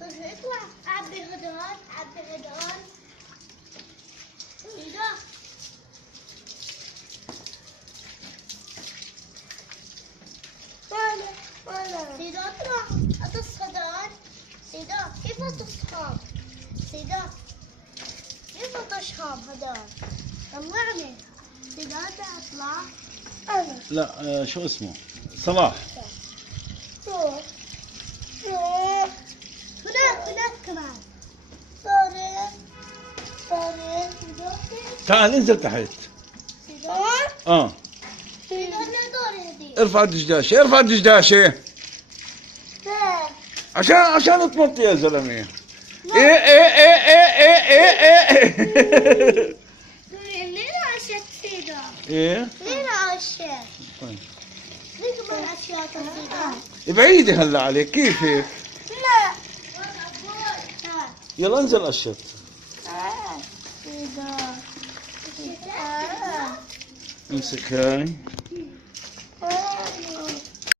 اطلع عبي هدول عبي هدول. سيدا سيدا اطلع اطص هدول. سيدا كيف اطصهم؟ سيدا كيف اطشهم هدول؟ طلعني. سيدا اطلع. انا لا شو اسمه؟ صلاح. هناك كمان. سوري تعال انزل تحت. اه ارفع الدشداشة ارفع الدشداشة عشان تنط يا زلمة. ايه ايه ايه ايه ايه ايه ايه ليه عشت سيدا؟ ايه ليه عشت؟ طيب ليه كمان اشياء سيدا؟ بعيدة هلا عليك كيفك؟ لا يلا انزل قشط. سيدا امسك هاي.